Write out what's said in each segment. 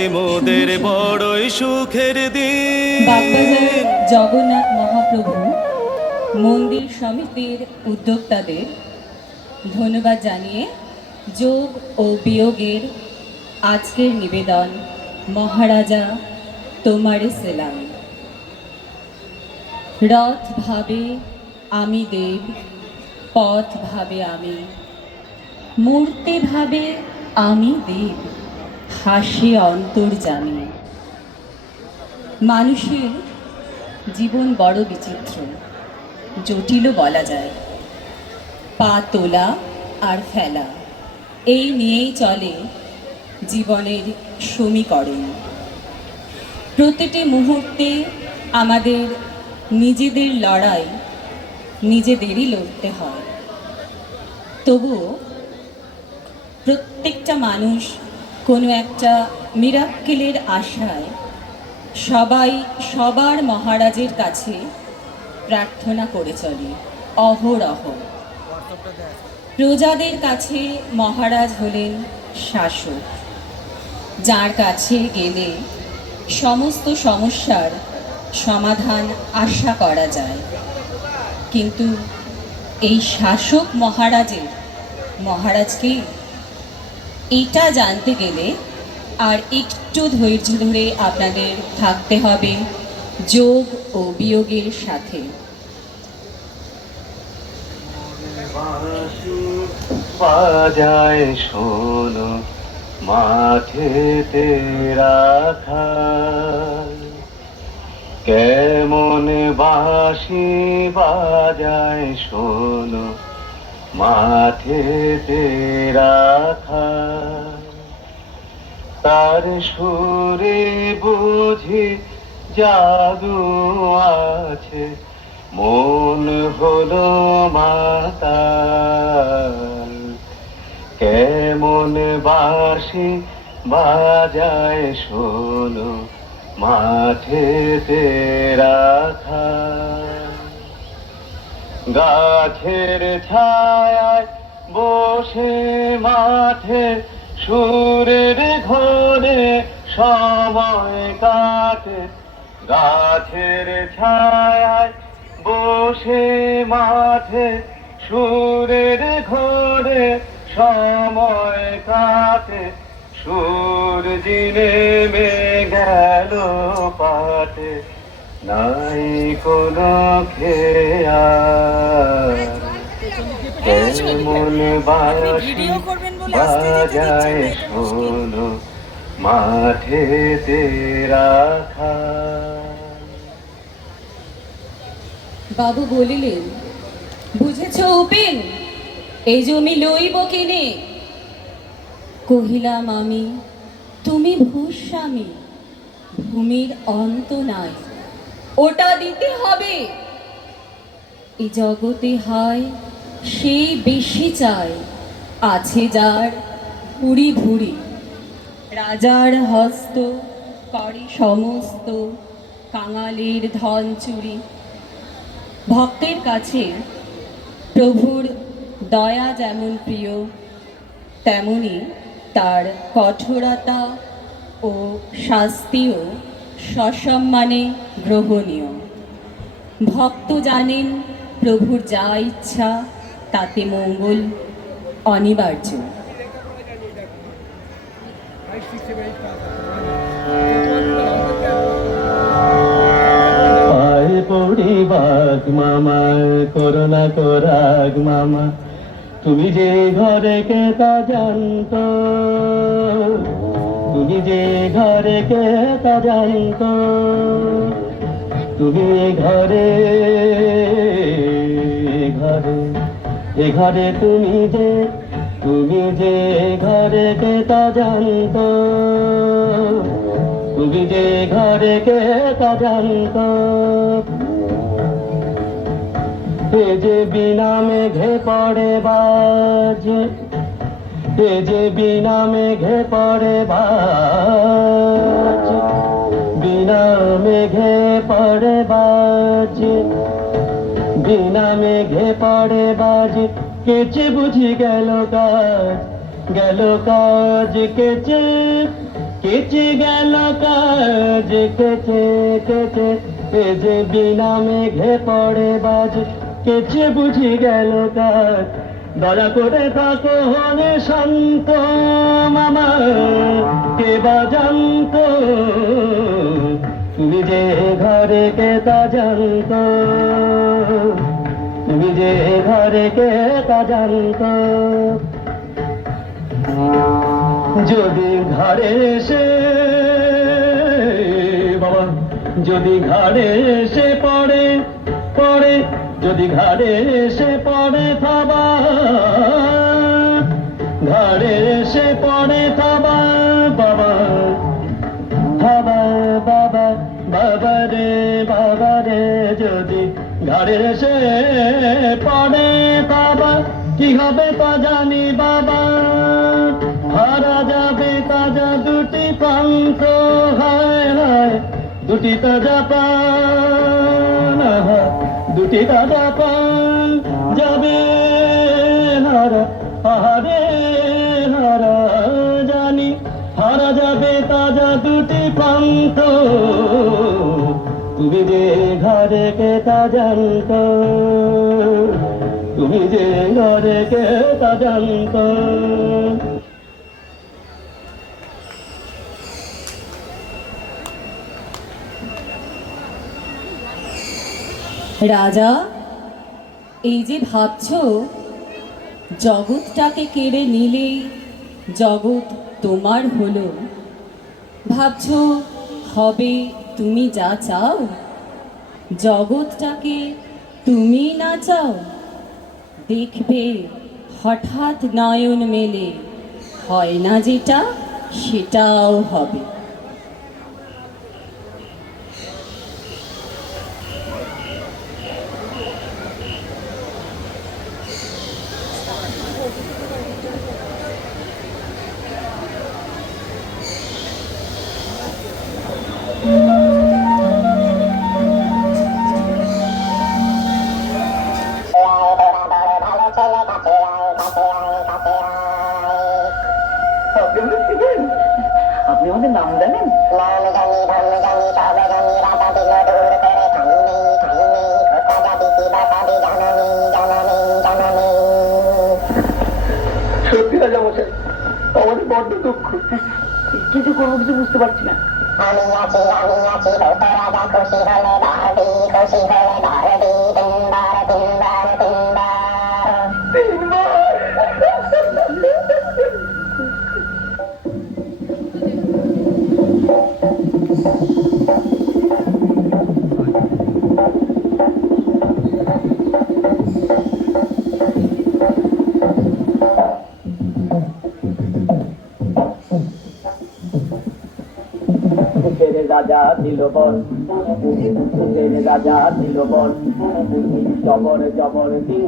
আজকে মোদের বড়ই সুখের দিন। জগন্নাথ মহাপ্রভু, মন্দির সমিতির উদ্যোক্তাদের ধন্যবাদ জানিয়ে যোগ ও বিয়োগের আজকের নিবেদন, মহারাজা তোমারে সেলাম। রথ ভাবে আমি দেব, পথ ভাবে আমি, মূর্তি ভাবে আমি দেব। হাসি অন্তর্জামী মানুষের জীবন বড় বিচিত্র, জটিলও বলা যায়। পা তোলা আর ফেলা, এই নিয়েই চলে জীবনের সমীকরণ। প্রতিটি মুহূর্তে আমাদের নিজেদের লড়াই নিজেদেরই লড়তে হয়। তবুও প্রত্যেকটা মানুষ কোনো একটা মিরাক্কেলের আশায় সবাই সবার মহারাজের কাছে প্রার্থনা করে চলে, অহরহ। প্রজাদের কাছে মহারাজ হলেন শাসক, যার কাছে গেলে সমস্ত সমস্যার সমাধান আশা করা যায়। কিন্তু এই শাসক মহারাজের মহারাজকে এটা জানতে গেলে আর একটু ধৈর্য ধরে আপনাদের থাকতে হবে যোগ ও বিয়োগের সাথে। বাজায় শোনো, মাঠেতে রাখা। কেমন বাসি বাজায় শোনো মাঠেতে রাখা তার সুরে বুঝি জাদু আছে, মন হলো মাতাল। কেমন বাসি বাজায় শোনো মাঠেতে রাখা গাছের ছায়ায় বসে মাঠে সুরের ঘরে সময় কাটে। গাছের ছায়ায় বসে মাঠে সুরের ঘরে সময় কাটে। সুর জিনে মে গেল পাটে। নাই কোনো খেয়া কেমন বাসি বাজায় শোনো মাঠেতে রাখা। বাবু বলিলেন, বুঝেছ উপেন, এই জমি লইব কিনে? কহিলাম, আমি, তুমি ভূস্বামী, ভূমির অন্ত নাই। ওটা দিতে হবে। এই জগতে হয়, সে বেশি চায়। আছে যার ভুড়ি ভুড়ি। রাজার হস্ত, করে সমস্ত, কাঙালের ধন চুরি। ভক্তের কাছে প্রভুর দয়া যেমন প্রিয়, তেমনি তার কঠোরতা ও শাস্তিও সসম্মানে গ্রহণীয়। ভক্ত জানেন প্রভুর যা ইচ্ছা, তাতে মঙ্গল অনিবার্য। পায়ে পড়ি বাঘ মামা করোনা করাগ মামা, তুমি যে ঘরে কে তা জানত। তুমি যে ঘরে কে তা জানত তুমি ঘরে ঘরে, এ ঘরে তুমি যে তুমি যে ঘরে কে তা জানত তুমি যে ঘরে কে তা জানত যে বিনা মেঘে পড়ে বাজ এ যে বিনা মেঘে পড়ে বাজ বিনা মেঘে পড়ে বাজ বিনা মেঘে পড়ে বাজ কেচে বুঝি গেল কাজ গেল কাজ কেচে কেচে গেল কাজ কেচে কেচে। এ যে বিনা মেঘে পড়ে বাজ কেচে বুঝি গেল কাজ দয়া করে থাকো হনে শান্ত মামা, কে বা জানত? তুমি যে ঘরে কে তা জানত? তুমি যে ঘরে কে তা জানত? যদি ঘরে এসে, বাবা, যদি ঘরে এসে পড়ে পড়ে যদি ঘরে এসে পড়ে থাবা ঘরে এসে পড়ে থাবা বাবা থাবা বাবা বাবা রে বাবা রে যদি ঘরে এসে পড়ে বাবা কি হবে তা জানি বাবা হারা যাবে তাজা দুটি প্রান্ত হায় হায় দুটি তাজা আহা, দুটি তাজা পান যাবে হারা আহারে হারা জানি। হারা যাবে তাজা দুটি প্রান্ত তুমি যে ঘরে কে তা জানত? তুমি যে ঘরে কে তা জানত? রাজা, এই যে ভাবছ, জগৎটাকে কেড়ে নিলে জগৎ তোমার হলো। ভাবছ, হবে তুমি যা চাও, জগৎটাকে তুমি না চাও। দেখবে, হঠাৎ নয়ন মেলে, হয় না যেটা, সেটাও হবে। জানা নেই জানা নেই সত্যি রাজা আমাদের বড্ড দুঃখ। কিছু করব কিছু বুঝতে পারছি না। আমি আছি আমি আছি রাজা খুশি হলে খুশি হলে দিল বল ভূতের রাজা দিল বল জবর জবর তিন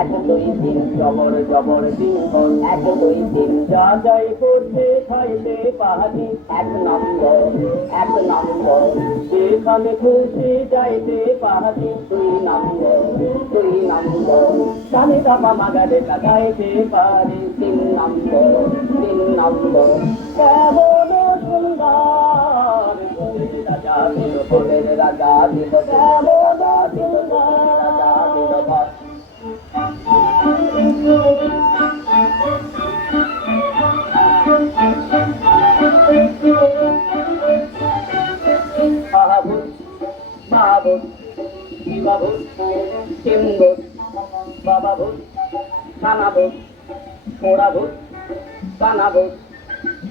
এক দুই তিন জবর জবর বল এক দুই তিন যা যাই করছে খাইতে পাহাড়ি। এক নম্বর এক নম্বর। যেখানে খুশি যাইতে পাহাড়ি। দুই নম্বর দুই নম্বর। কানে দাবা মাগারে গাইতে পারে। তিন নম্বর তিন নম্বর। কেমন সুন্দর বাবু ভূত কানা ভূত পোড়া ভূত কানা ভূত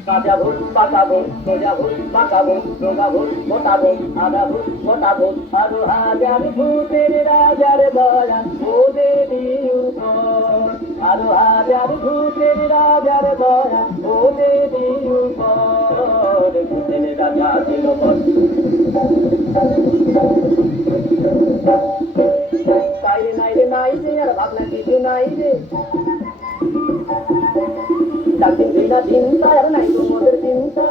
কাজা ভূত পাকা ভূত সোজা ভূত পাকা ভূত রোগা ভূত মোটা ভূত আদা ভূত মোটা ভূত আরও হাজার ভূতের রাজার দয়া ও দেবী উপর। আরও হাজার ভূতের রাজার দয়া ও দেবী উপর। ভূতের রাজা ছিল বল নাই রে নাই রে নাই রে আর ভাবনা কিছু নাই রে। ডাক্তার দিনা চিন্তা আর নাই তোমাদের চিন্তা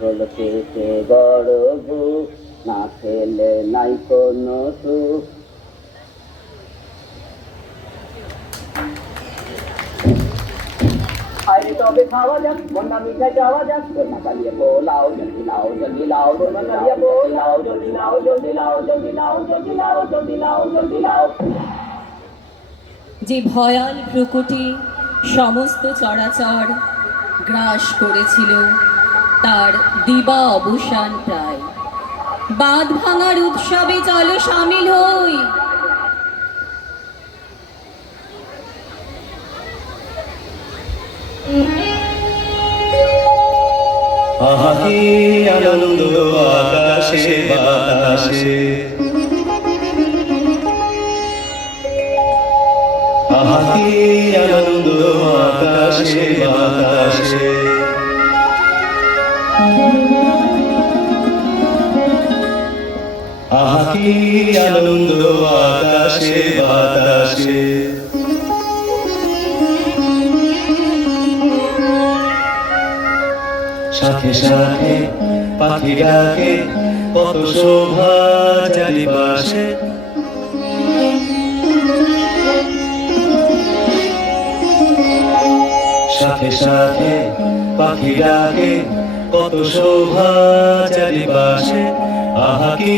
বলতে সে বড় ভূ না খেলে নাই কোনো সুখ আরে তবে খাওয়া যাক মন্না মিঠাই যাওয়া যাক দোলনা চালিয়ে বোলাও জলদি লাও জলদি লাও দোলনা চালিয়ে বোলাও জলদি লাও জলদি লাও জলদি লাও জলদি লাও জলদি লাও জলদি লাও যে ভয়াল প্রকৃতি সমস্ত চরাচর গ্রাস করেছিল, তার দিবা অবসান প্রায়। বাঁধ ভাঙার উৎসবে চলো সামিল হই। আহা কি আনন্দ আকাশে বাতাসে। বাতাসে। আহা কি আনন্দ আকাশে বাতাসে। সাথে সাথে পাখি ডাকে কত শোভা চারিপাশে সাথে পাখি ডাকে কত শোভা চারিপাশে। আহা কি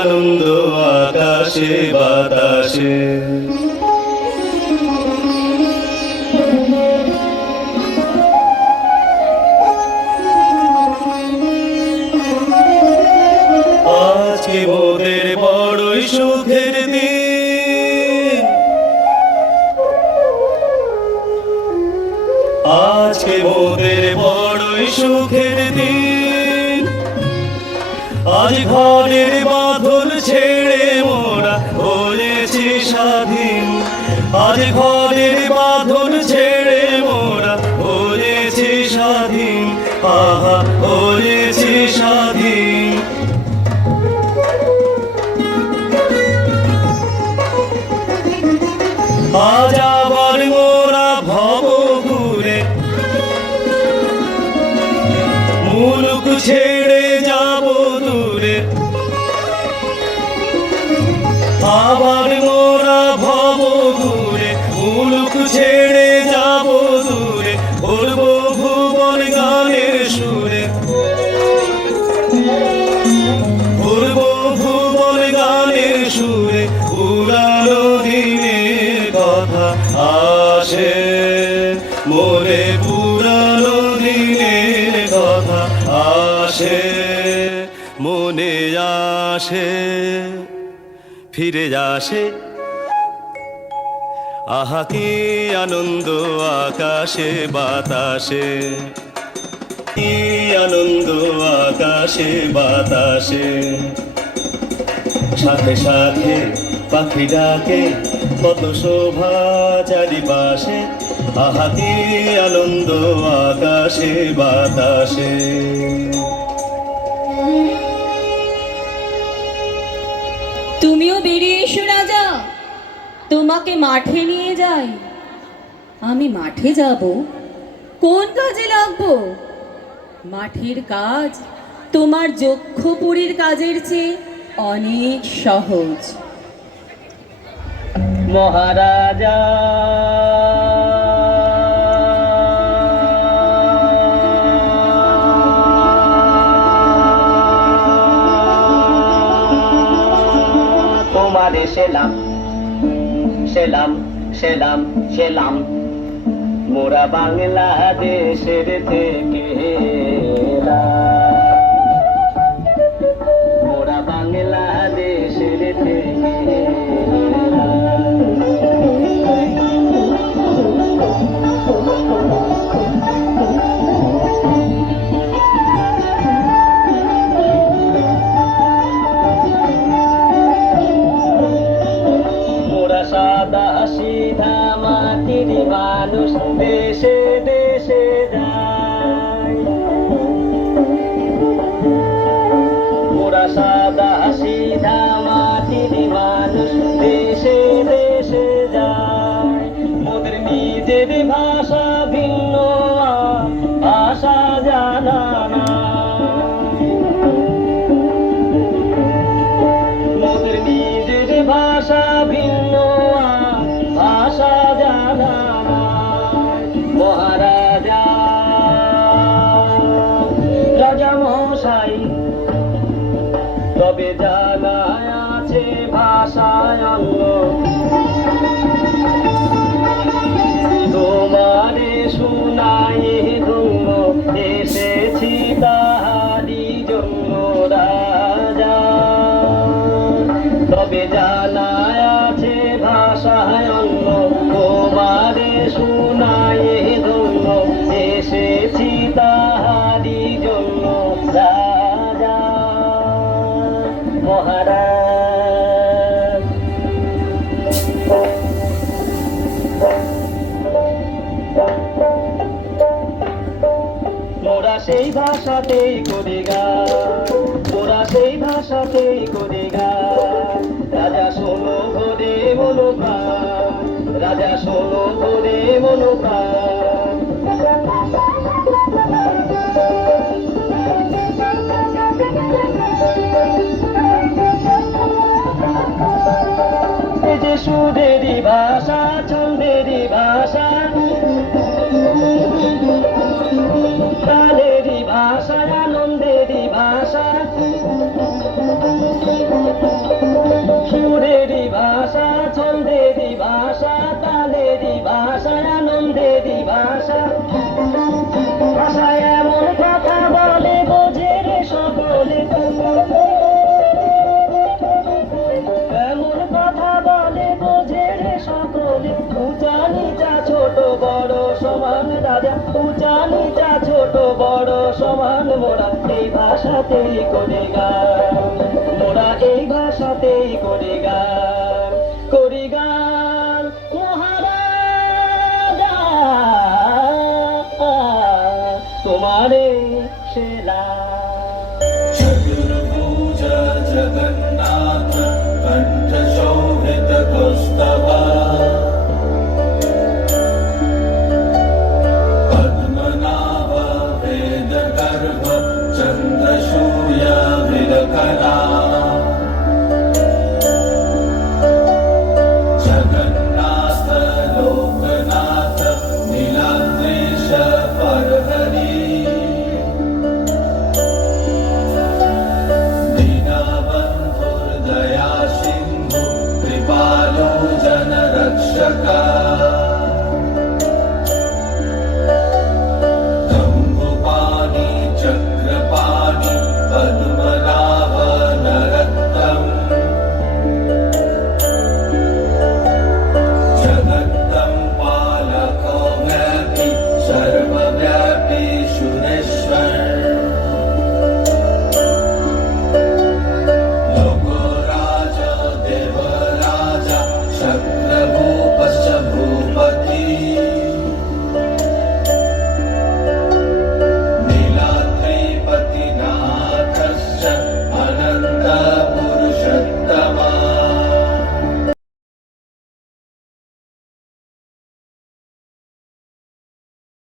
আনন্দ আকাশে বাতাসে। আসে। মোরে পুরানো দিনের কথা আসে। মনে আসে, ফিরে আসে। আহা, কি আনন্দ আকাশে, বাতাসে। কি আনন্দ আকাশে, বাতাসে। সাথে সাথে পাখি ডাকে কত শোভা চারিপাশে আহা কি আনন্দ আকাশে, বাতাসে। তুমিও বেরিয়ে এসো, রাজা। তোমাকে মাঠে নিয়ে যাই। আমি মাঠে যাব। কোন কাজে লাগবো? মাঠের কাজ তোমার যক্ষপুরীর কাজের চেয়ে অনেক সহজ। মহারাজা। তোমারে সেলাম সেলাম সেলাম সেলাম। মোরা বাংলাদেশের থেকে সাদা সিধা মাটির মানুষ দেশে তবে জানা ভাষাতেই করে গা। তোরা সেই ভাষাতেই করে গা। রাজা শোনো ঘরে মনোভা রাজা শোনো ঘরে মনোভা সুদেরি ভাষা ছন্দেরি ভাষা উঁচা নিচা ছোট বড় সমান। মোরা এই ভাষাতেই করে গান। মোরা এই ভাষাতেই করে গান।